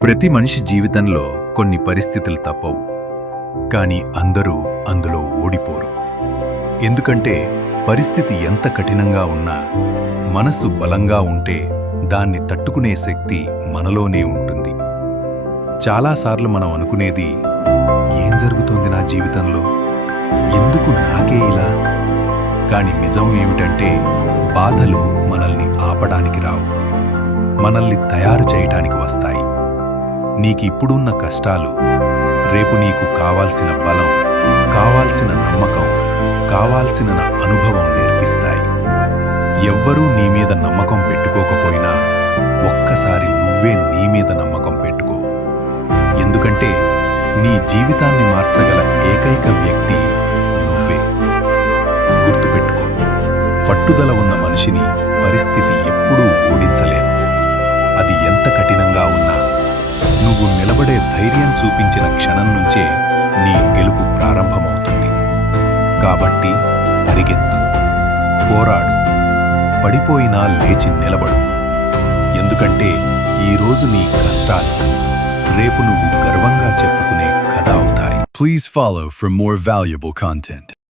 ప్రతి మనిషి జీవితంలో కొన్ని పరిస్థితులు తప్పవు. కానీ అందరూ అందులో ఓడిపోరు. ఎందుకంటే పరిస్థితి ఎంత కఠినంగా ఉన్నా మనసు బలంగా ఉంటే దాన్ని తట్టుకునే శక్తి మనలోనే ఉంటుంది. చాలాసార్లు మనం అనుకునేది, ఏం జరుగుతోంది నా జీవితంలో, ఎందుకు నాకే ఇలా? కాని నిజం ఏమిటంటే బాధలు మనల్ని ఆపడానికి రావు, మనల్ని తయారు చేయటానికి వస్తాయి. నీకిప్పుడున్న కష్టాలు రేపు నీకు కావాల్సిన బలం, కావాల్సిన నమ్మకం, కావాల్సిన అనుభవం నేర్పిస్తాయి. ఎవ్వరూ నీ మీద నమ్మకం పెట్టుకోకపోయినా ఒక్కసారి నువ్వే నీ మీద నమ్మకం పెట్టుకో. ఎందుకంటే నీ జీవితాన్ని మార్చగల ఏకైక వ్యక్తి నువ్వే. గుర్తుపెట్టుకో, పట్టుదల ఉన్న మనిషిని పరిస్థితి ఎప్పుడూ ఓడించలేను. అది ఎంత కఠినంగా ఉన్నా నువ్వు నిలబడే ధైర్యం చూపించిన క్షణం నుంచే నీ గెలుపు ప్రారంభమవుతుంది. కాబట్టి పరిగెత్తు, పోరాడు, పడిపోయినా లేచి నిలబడు. ఎందుకంటే ఈరోజు నీ కష్టాలు రేపు నువ్వు గర్వంగా చెప్పుకునే కథ అవుతాయి. Please follow for more valuable content.